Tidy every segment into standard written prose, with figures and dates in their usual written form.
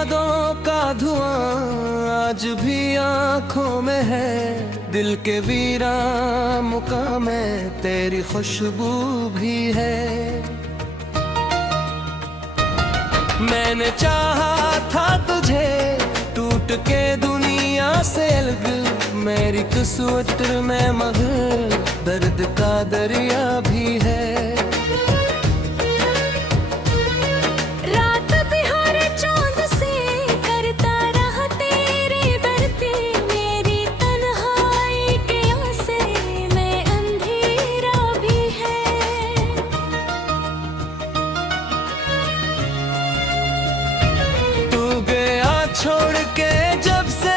यादों का धुआं आज भी आंखों में है, दिल के वीरा मुकाम में तेरी खुशबू भी है। मैंने चाहा था तुझे टूट के दुनिया से अलग, मेरी किस्मत में मगर दर्द का दरिया भी है। छोड़ के जब से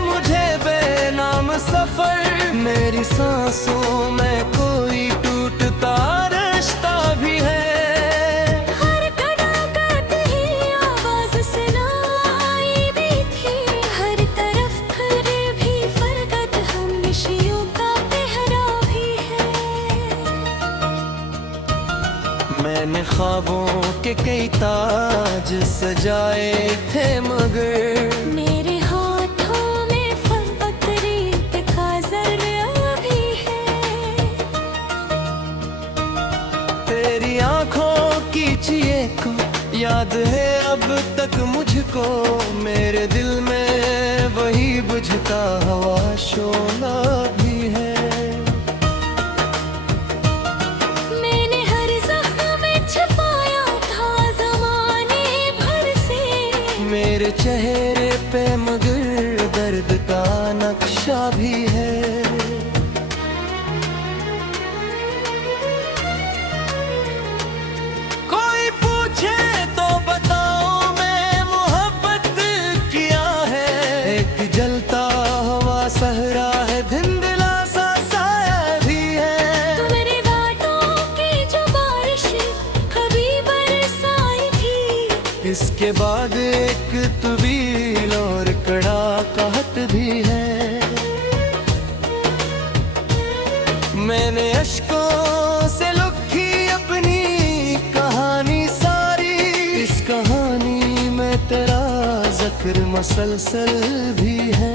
मुझे बेनाम सफर, मेरी सांसों में कोई टूटता रिश्ता भी है। हर कड़ाकट ही आवाज सुनाई भी थी, हर तरफ फिर भी फरकत हमेशियों का पहरा भी है। मैंने ख्वाबों के कई ताज सजाए थे मगर मेरे हाथों में फकरीत का ज़र्रा भी है। तेरी आंखों की चीख याद है अब तक मुझको, मेरे दिल में वही बुझता हवा शोला भी है। मैंने हर ज़ख्म में छुपाया था ज़माने भर से, मेरे चेहरे पे मगर दर्द का नक्शा भी है। कोई पूछे तो बताओ मैं मोहब्बत किया है, एक जलता हुआ सहरा है, धुंधला सा साया भी है। तुम्हारे बातों की जो बारिश कभी बरसाई थी, इसके बाद एक तवील और कड़ा कहत भी है। मैंने अश्कों से लिखी अपनी कहानी सारी, इस कहानी में तेरा जिक्र मसलसल भी है।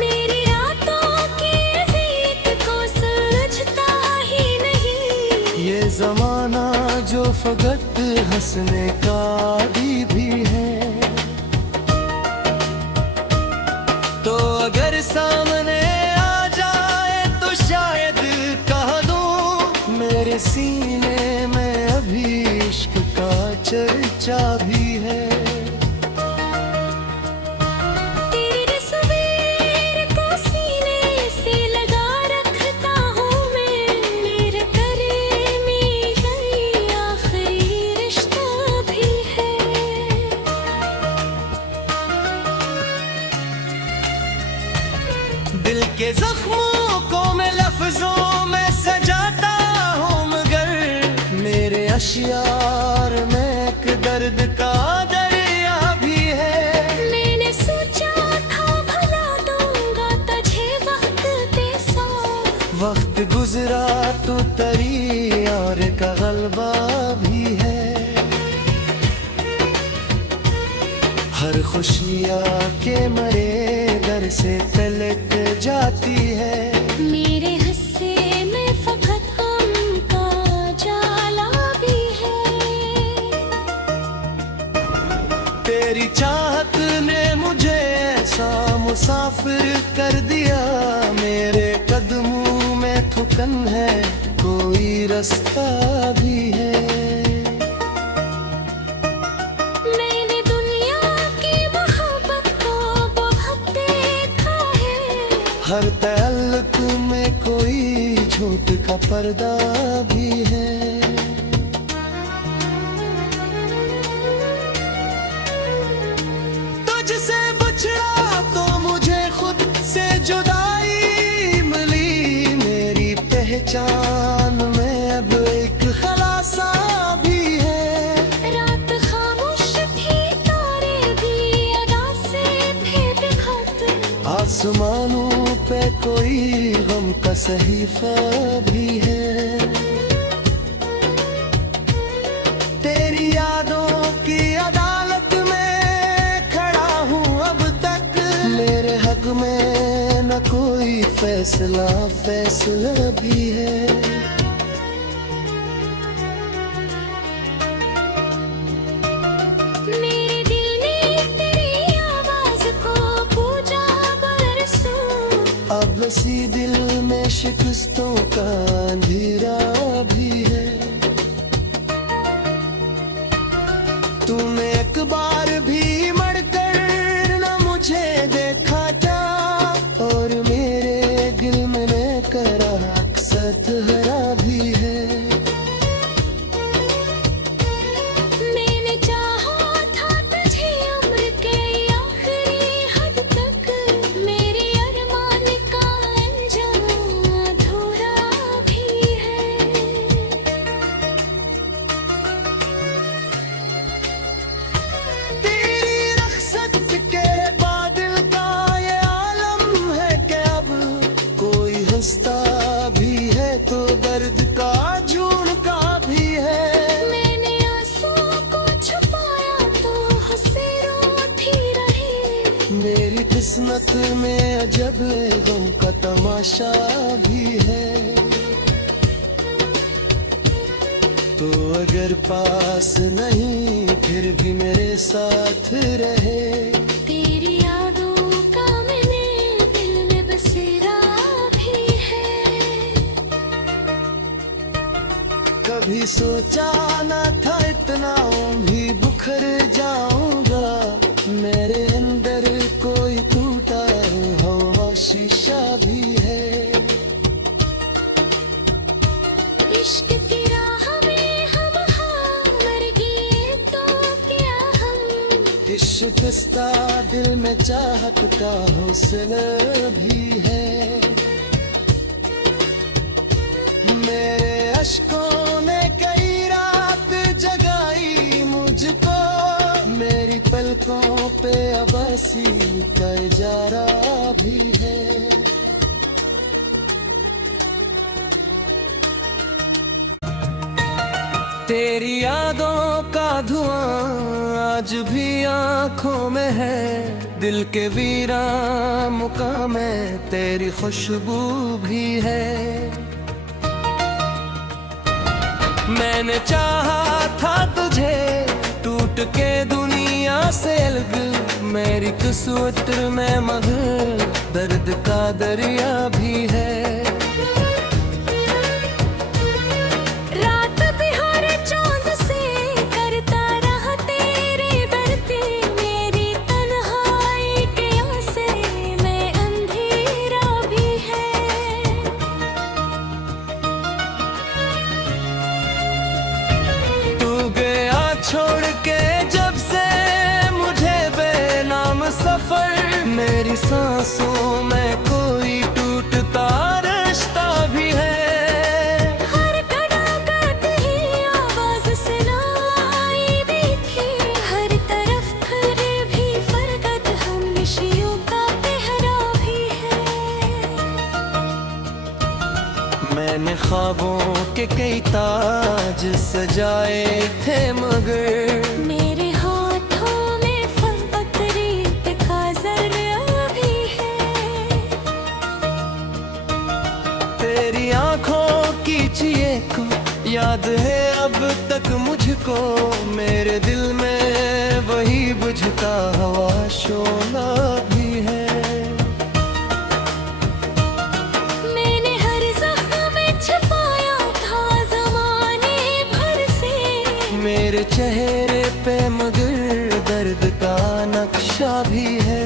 मेरी रातों की अज़ीत को सुलझता ही नहीं, ये जमाना जो फकत हंसने का आदी भी है। तो अगर सामने आ जाए तो शायद कह दूं, मेरे सीने में अभी इश्क का चर्चा भी है। तेरी तस्वीर को सीने से लगा रखता हूँ मैं, मेरे करीमी यही आखिरी रिश्ता भी है। दिल के जख्मों को मैं लफ्जों में सजाता हूँ मगर मेरे अशियार में एक दर्द का दरिया भी है। मैंने सोचा था भला दूंगा तुझे वक्त के साथ, वक्त गुजरा तो तरी और का गलबा भी है। हर खुशियाँ के मरे दर से तलक जाती है। मेरे हिस्से में फकत गम का जाला भी है। तेरी चाहत ने मुझे ऐसा मुसाफिर कर दिया, मेरे कदमों में थुकन है कोई रास्ता भी है। मैंने दुनिया की मोहब्बत को बहुत देखा है, हर तअल्लुक में कोई झूठ का पर्दा भी है। तुझसे बछड़ा तो मुझे खुद से जुदाई मिली, मेरी पहचान में अब एक खलासा भी है। रात खामोश थी, तारे भी अदा से थे बेखत, आसमानों पे कोई गम का सहीफा भी है। फैसला फैसला भी है। मेरे दिल ने तेरी आवाज को पूजा बरसों। अब इसी दिल में शिकस्तों का अंधेरा भी है। तूने एक बार भी मड़कर न मुझे देखा था, और मेरे दिल में करा अक्सर हरा भी है। मैंने चाहा था तुझे उम्र के आखिरी हद तक, मेरे अरमान का अंजाम अधूरा भी है। तेरी रख्सत के बादल का ये आलम है कि अब कोई हंसता भी है तो दर्द का झूठा भी है। मैंने आंसुओं को छुपाया तो हंसी रोती रही। मेरी किस्मत में अजब गम का तमाशा भी है। तो अगर पास नहीं फिर भी मेरे साथ रहे। तेरी यादों का मैंने दिल में बसेरा भी है। कभी सोचा न था इतना भी बुखर जाऊंगा। मेरे अंदर कोई टूटा हुआ शीशा भी है। इश्क की राह में हम हाँ मर गए तो क्या हम। इस शिकस्ता दिल में चाहत का हौसला भी है। मेरे अश्कों ने कई रात जगाई मुझको। मेरी पलकों पे अब हंसी का इजारा भी है। तेरी यादों का धुआं आज भी आंखों में है। दिल के वीरान मुकाम में तेरी खुशबू भी है। मैंने चाहा था तुझे टूट के दुनिया से अलग। मेरी किस्मत में मगर दर्द का दरिया भी है। रात बिहार चांद से करता रहा तेरे दर पे। मेरी तन्हाई के आसरे में अंधेरा भी है। तू गया छोड़ के जब से मुझे बेनाम सफर। मेरी सांसों में कोई टूटता रिश्ता भी है। हर कड़ाकट ही आवाज सुनाई भी थी। हर तरफ फिर भी फरकत हम नशियों का पहरा भी है। मैंने ख्वाबों के कई ताज सजाए थे मगर मेरे हाथों में फकत रेत का जर्रा भी है। तेरी आंखों की चीख याद है अब तक मुझको। मेरे दिल में वही बुझता हुआ शोला भी है। मैंने हर जख्म में छुपाया था ज़माने भर से। मेरे चेहरे पे मगर दर्द का नक्शा भी है।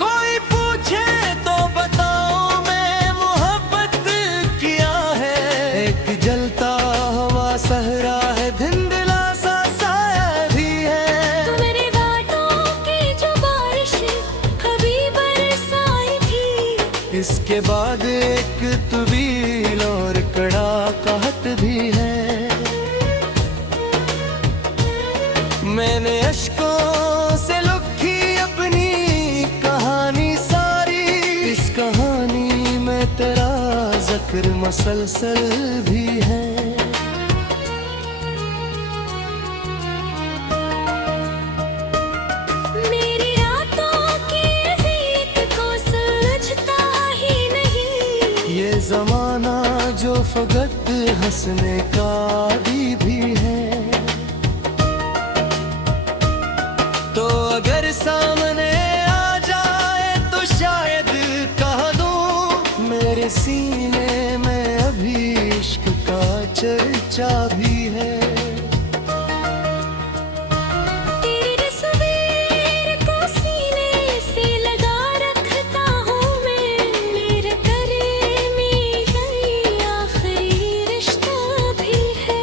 कोई पूछे तो बताओ मैं मोहब्बत किया है। एक जलता हुआ सहरा है, धुंधला सा साया भी है। तू मेरे बातों की जो बारिश कभी बरसाई थी। इसके बाद एक तवील और कड़ा कहत भी है। मैंने अश्कों से लिखी अपनी कहानी सारी। इस कहानी में तेरा जिक्र मसलसल भी है। वक्त हंसने का भी है। तो अगर सामने आ जाए तो शायद कह दूं मेरे सीने में अभी इश्क का चर्चा भी है। तेरी तस्वीर को सीने से लगा रखता हूँ मैं, मेरे करीबी यही आखिरी रिश्ता भी है।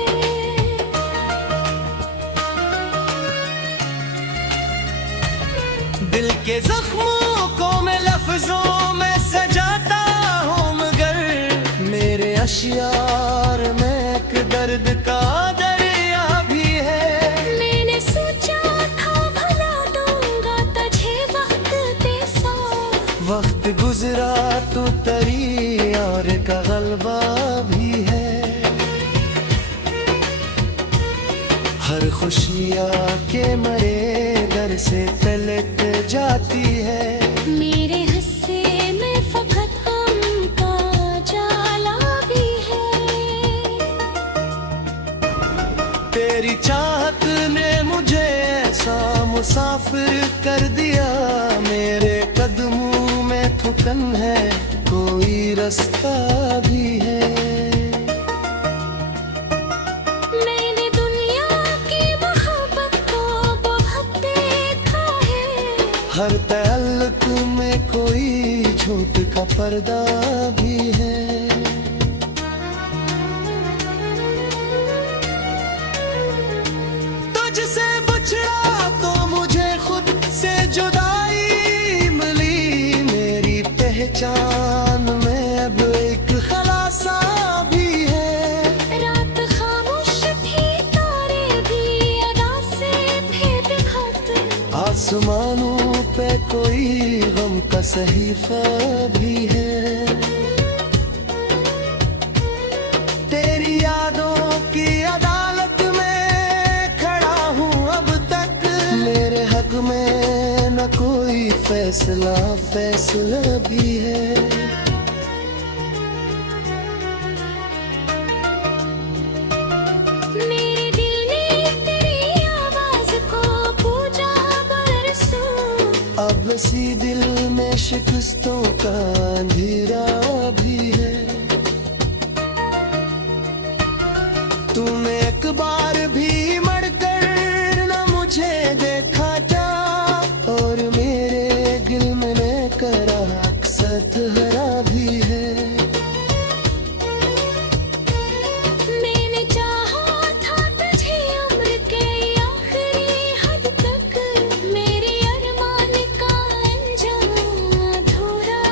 दिल के जख्मों को मैं लफ्जों में सजाता हूँ, मगर मेरे अशियार में एक दर्द का दरिया भी है। मैंने सोचा था भला दूंगा तुझे वक्त के साथ, वक्त गुजरा तो तरी और का गलबा भी है। हर खुशियाँ के मरे दर से तलक जाती है। मेरे हिस्से में फकत गम का जाला भी है। तेरी चाहत ने मुझे ऐसा मुसाफिर कर दिया, मेरे कदमों में थुकन है कोई रास्ता भी है। मैंने दुनिया की मोहब्बत को बहुत देखा है, हर तअल्लुक में कोई झूठ का पर्दा भी है। तुझसे बछड़ा तो मुझे खुद से जुदाई मिली, मेरी पहचान में अब एक खलासा भी है। रात खामोश थी तारे भी अदा से थे बिखरते, आसमानों पे कोई गम का सहीफा भी है। तेरी यादों की अदालत में खड़ा हूँ अब तक, मेरे हक में न कोई फैसला भी है। मेरे दिल ने तेरी आवाज को पूजा बरसों, अब इसी दिल में शिकस्तों का अंधेरा भी है। तूने एक बार भी मड़कर न मुझे देखा था, और मेरे दिल में करा अक्सर हरा भी है। मैंने चाहा था तुझे उम्र के आखिरी हद तक, मेरे अरमान का अंजाम अधूरा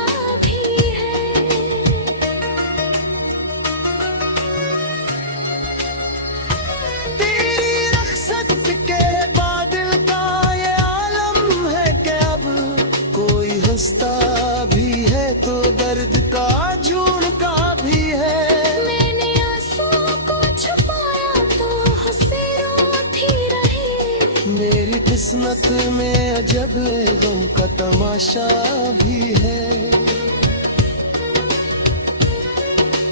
भी है। तेरी रख्सत के बादल का ये आलम है कि अब कोई हंसता भी है तो दर्द का झूठा भी है। मैंने आंसुओं को छुपाया तो हंसी रोती रही, मेरी किस्मत में अजब गम का तमाशा भी है।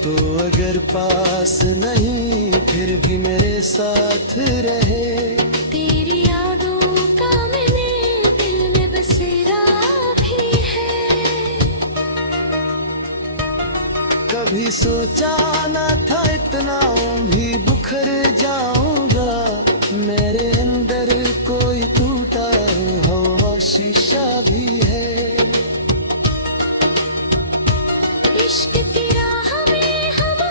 तो अगर पास नहीं फिर भी मेरे साथ रहे, तेरी यादों का मैंने दिल में बसेरा भी है। कभी सोचा न था इतना भी बुखर जाऊंगा, मेरे अंदर कोई टूटा हुआ शीशा भी है। इश्क की राह में हम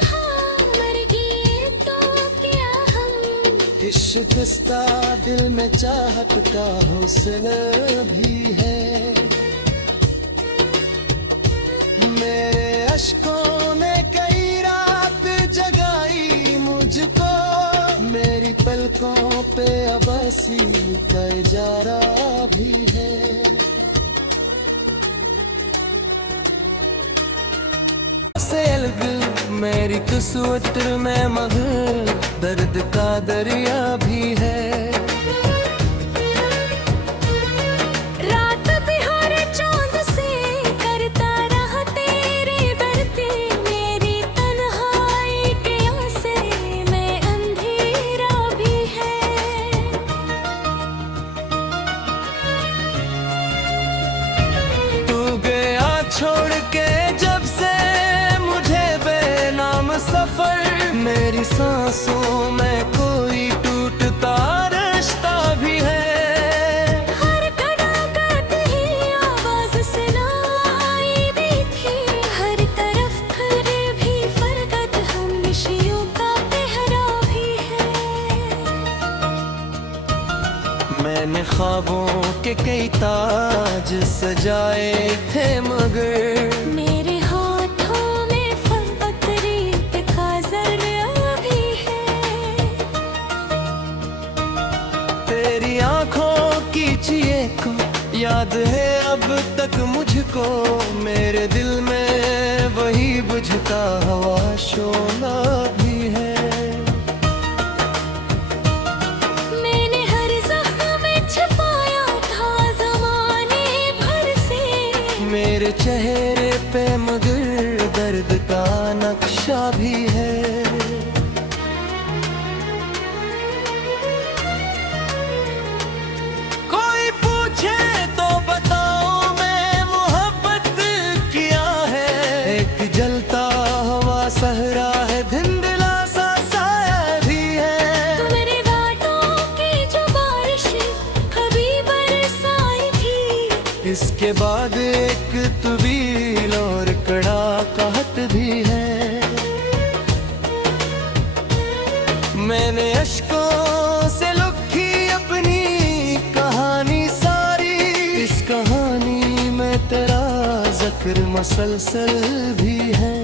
मर गए तो क्या हम, इश्क़ दिल में चाहत का हौसला भी है। मेरे अश्कों ने कई रात जगाई मुझको, मेरी पलकों पे अबासी का इजारा भी है। मेरी किस्मत में मगर दर्द का दरिया भी है। रात बिहार चांद से करता रहा तेरे दर पे, मेरी तन्हाई मेरी सांसों में कोई टूटता रिश्ता भी है। हर कड़ाकट ही आवाज सुनाई भी थी, हर तरफ फिर भी फरकत हम नशियों का पहरा भी है। मैंने ख्वाबों के कई ताज सजाए थे मगर मेरे हाथों में फकत रेत का जर्रा भी है। तेरी आंखों की जिए को याद है अब तक मुझको, मेरे दिल में वही बुझता हुआ शोला भी है। मैंने हर जख्म में छुपाया था ज़माने भर से, मेरे चेहरे पे मगर दर्द का नक्शा भी है। कोई पूछे तो बताओ मैं मोहब्बत किया है, एक जलता हुआ सहरा है, धुंधला सा साया भी है। तू मेरे बातों की जो बारिश कभी बरसाई थी, इसके बाद एक तवील और कड़ा कहत भी है। मैंने अश्कों से लिखी अपनी कहानी सारी, इस कहानी में तेरा जिक्र मसलसल भी है।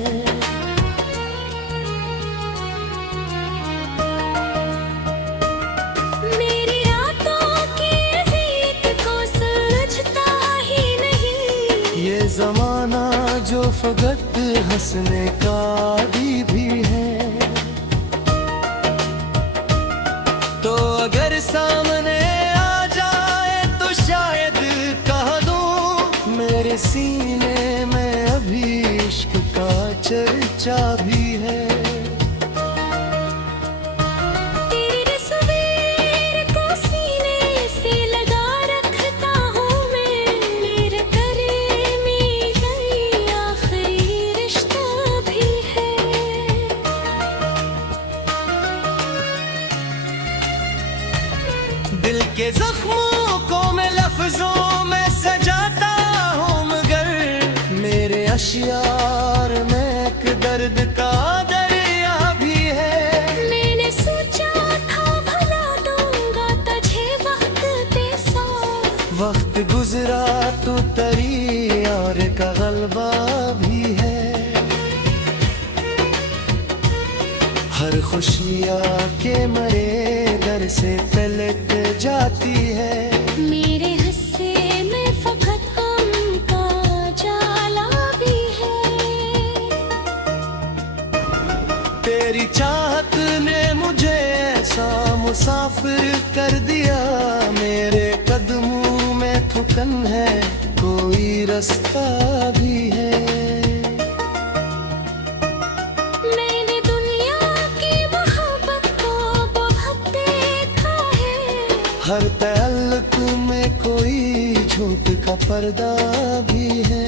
मेरी रातों की अज़ीत को सुलझता ही नहीं, ये जमाना जो फकत हंसने का आदी भी है। तो अगर सामने आ जाए तो शायद कह दूं, मेरे सीने में अभी इश्क का चर्चा भी है। तेरी तस्वीर को सीने से लगा रखता हूँ मैं, मेरे गले में यही आखिरी रिश्ता भी है। दिल के जख्मों को मैं लफ्जों में सजाता हूँ मगर मेरे अशियार में एक दर्द का दरिया भी है। मैंने सोचा था भला दूंगा तुझे वक्त के साथ, वक्त गुजरा तो तरी और का गलबा भी है। हर खुशियाँ के मरे दर से पलट जाती है। मेरे हिस्से में फकत गम का जाला भी है। तेरी चाहत ने मुझे ऐसा मुसाफिर कर दिया, मेरे कदमों में थुकन है कोई रास्ता भी है। मैंने दुनिया की मोहब्बत को बहुत देखा है, हर तअल्लुक में कोई झूठ का पर्दा भी है।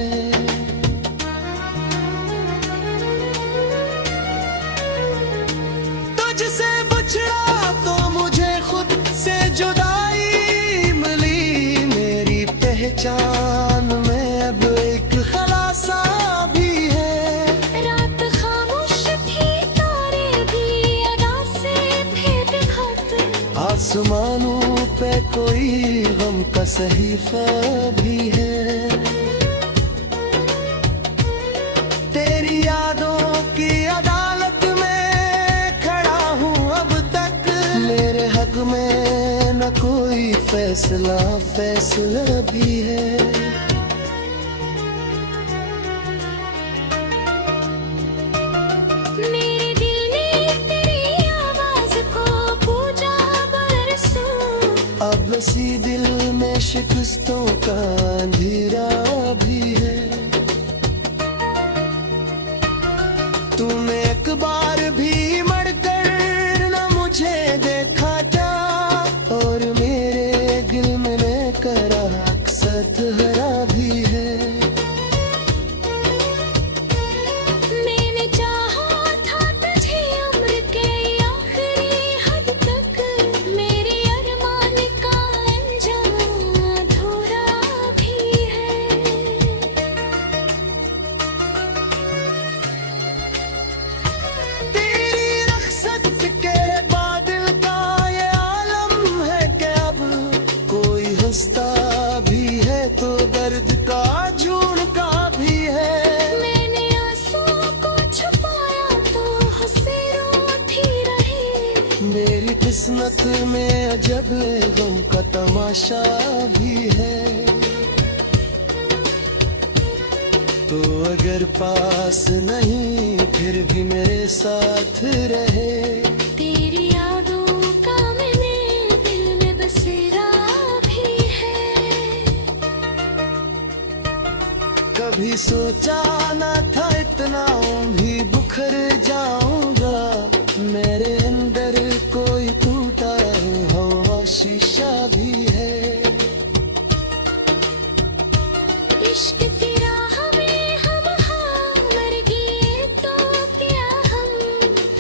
तुझसे बचड़ा तो मुझे खुद से जुदाई मिली, मेरी पहचान में अब एक खलासा भी है। रात खामोश थी, तारे भी अदा से थे बिखरते, आसमानों पे कोई गम का सहीफा भी है। तेरी यादों की अदालत में खड़ा हूँ अब तक, मेरे हक में न कोई फैसला भी है। मेरे दिल ने तेरी आवाज को पूजा बरसों, अब इसी दिल में शिकस्तों का अंधेरा भी है। तूने एक बार भी मड़कर न मुझे देखा था, और मेरे दिल में करा अक्सर हरा भी है। मैंने चाहा था तुझे अमृत किस्मत में अजब गम का तमाशा भी है। तो अगर पास नहीं फिर भी मेरे साथ रहे। तेरी यादों का मैंने दिल में बसेरा भी है। कभी सोचा ना था इतना भी बिखर जाऊंगा। मेरे अंदर कोई टूटा हुआ शीशा भी है। इश्क की राह में हम मर गए तो क्या हम।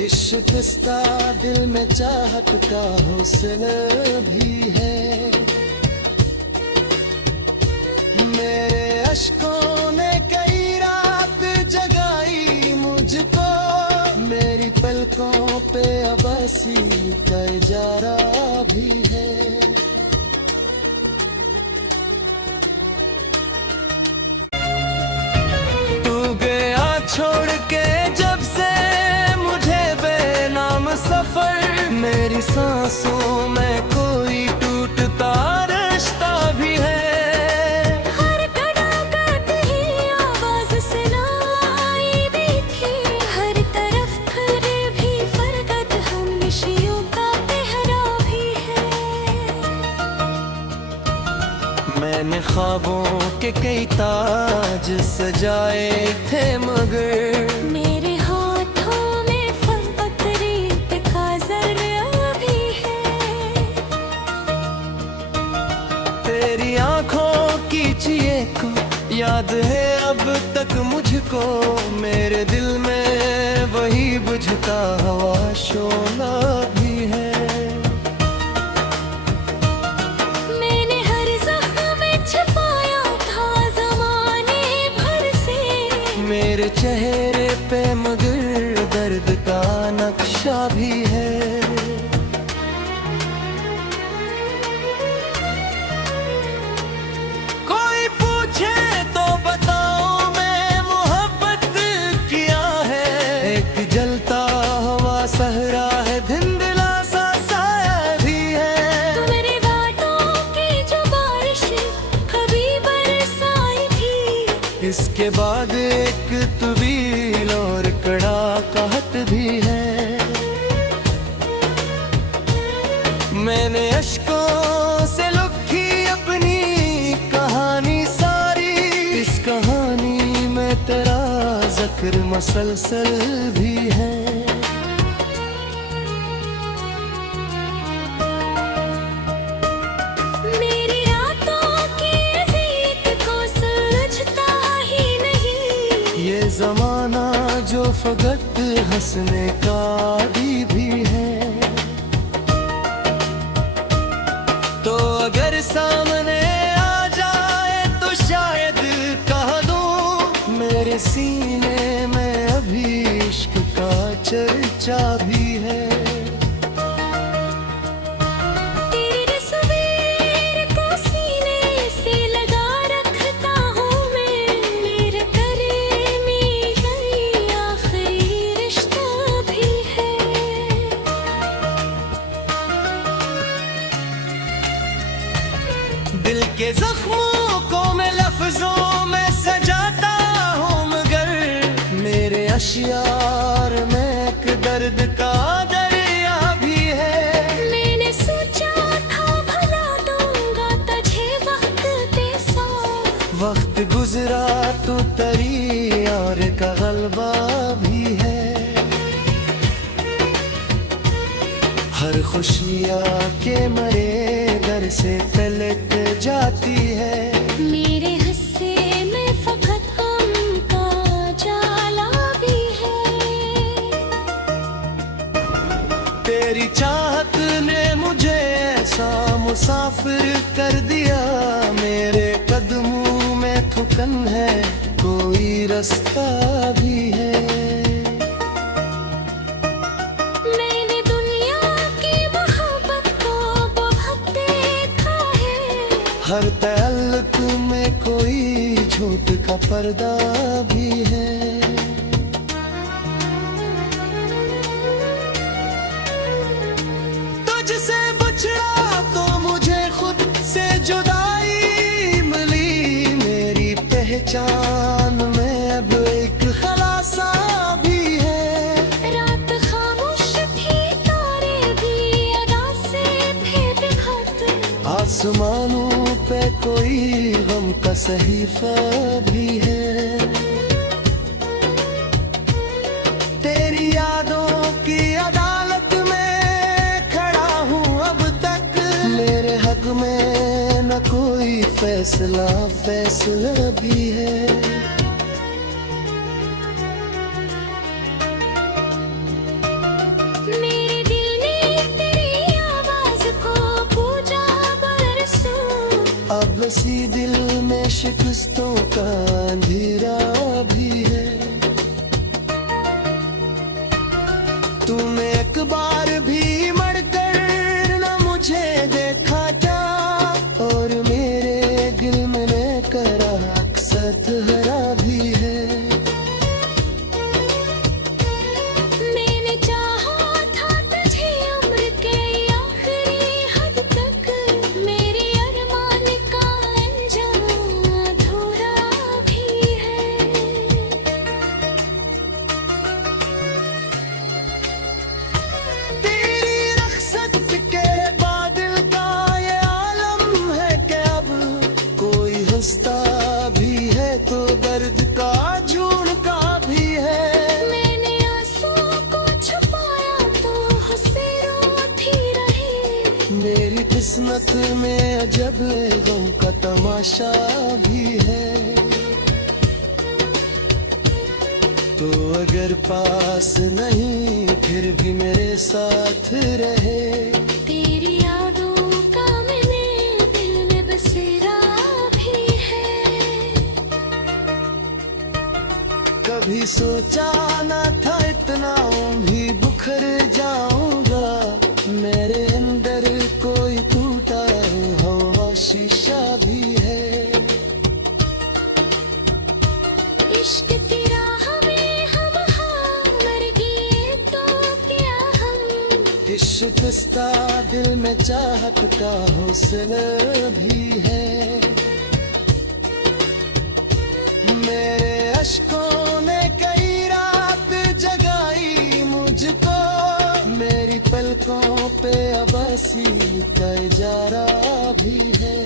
इस शिकस्ता दिल में चाहत का हौसला भी है। मेरे अश्कों ने कई रात जगाई मुझको। मेरी पलकों पे अबासी का इजारा भी है। तू गया छोड़ के जब से मुझे बेनाम सफर। मेरी सांसों में कोई टूटता रिश्ता भी है। हर कड़ाकट ही आवाज सुनाई भी थी। हर तरफ फिर भी फरकत हम नशियों का पहरा भी है। मैंने ख्वाबों के कई ताज सजाए थे मगर मेरे हाथों में फकत रेत का जर्रा भी है। तेरी आंखों की चीख याद है अब तक मुझको। मेरे दिल में वही बुझता हुआ शोला भी है। मैंने हर जख्म में छुपाया था ज़माने भर से। मेरे चेहरे पे मगर दर्द का नक्शा भी है। कोई पूछे तो बताओ मैं मोहब्बत किया है। एक जलता हुआ सहरा है धुंधला सा साया भी है। तू मेरे बातों की जो बारिश कभी बरसाई थी। इसके बाद एक तवील और कड़ा कहत भी है। मैंने अश्कों से लिखी अपनी कहानी सारी। इस कहानी में तेरा जिक्र मसलसल भी है। मेरी रातों की अजीत को सुलझता ही नहीं। ये जमाना जो फकत हंसने का आदी भी है। तो अगर सामने आ जाए तो शायद कह दूं मेरे सीने में अभी इश्क का चर्चा भी है। तेरी तस्वीर को सीने से लगा रखता हूँ मैं। मेरे गले में यही आखिरी रिश्ता भी है। दिल के जख्मों को मैं लफ्जों में सजाता हूँ मगर मेरे अशियार में एक दर्द का दरिया भी है। मैंने सोचा था भला दूंगा तुझे वक्त दे सौ। वक्त गुजरा तो तरी और का गलबा भी है। हर खुशियाँ के मरे दर से तलक जाती है। मेरे हिस्से में फकत गम का जाला भी है। तेरी चाहत ने मुझे ऐसा मुसाफिर कर दिया। मेरे कदमों में थुकन है कोई रास्ता भी है। मैंने दुनिया की मोहब्बत को बहुत देखा है। हर तअल्लुक में कोई झूठ का पर्दा भी है। तुझ आसमानों पे कोई गम का सहीफा भी है। तेरी यादों की अदालत में खड़ा हूँ अब तक, मेरे हक में न कोई फैसला भी है। मेरे दिल ने तेरी आवाज को पूजा बरसों, अब इसी दिल में शिकस्तों का अंधेरा भी है। तूने एक बार भी मड़कर न मुझे देखा क्या, और मेरे दिल में करा अक्सर हरा भी है। मैंने चाहा था तुझे उम्र के आखिरी हद तक, मेरे अरमान का अंजाम अधूरा भी है। तेरी रख्सत के बादल का ये आलम है कि अब कोई हंसता भी है तो दर्द का झूठा भी है। मैंने आंसुओं को छुपाया तो हंसे रोती रही, मेरी किस्मत में अजब गम का तमाशा भी है। तो अगर पास नहीं फिर भी मेरे साथ रहे, तेरी यादों का मैंने दिल में बसेरा भी है। कभी सोचा न था इतना भी बुखर जाऊंगा, मेरे अंदर कोई टूटा हुआ शीशा भी है। इश्क की राह में हम मर गए तो क्या हम, इस शिकस्ता दिल में चाहत का हौसला भी है। मेरे अश्कों ने कई रात जगाई मुझको, मेरी पलकों पे अब हंसी का इजारा भी है।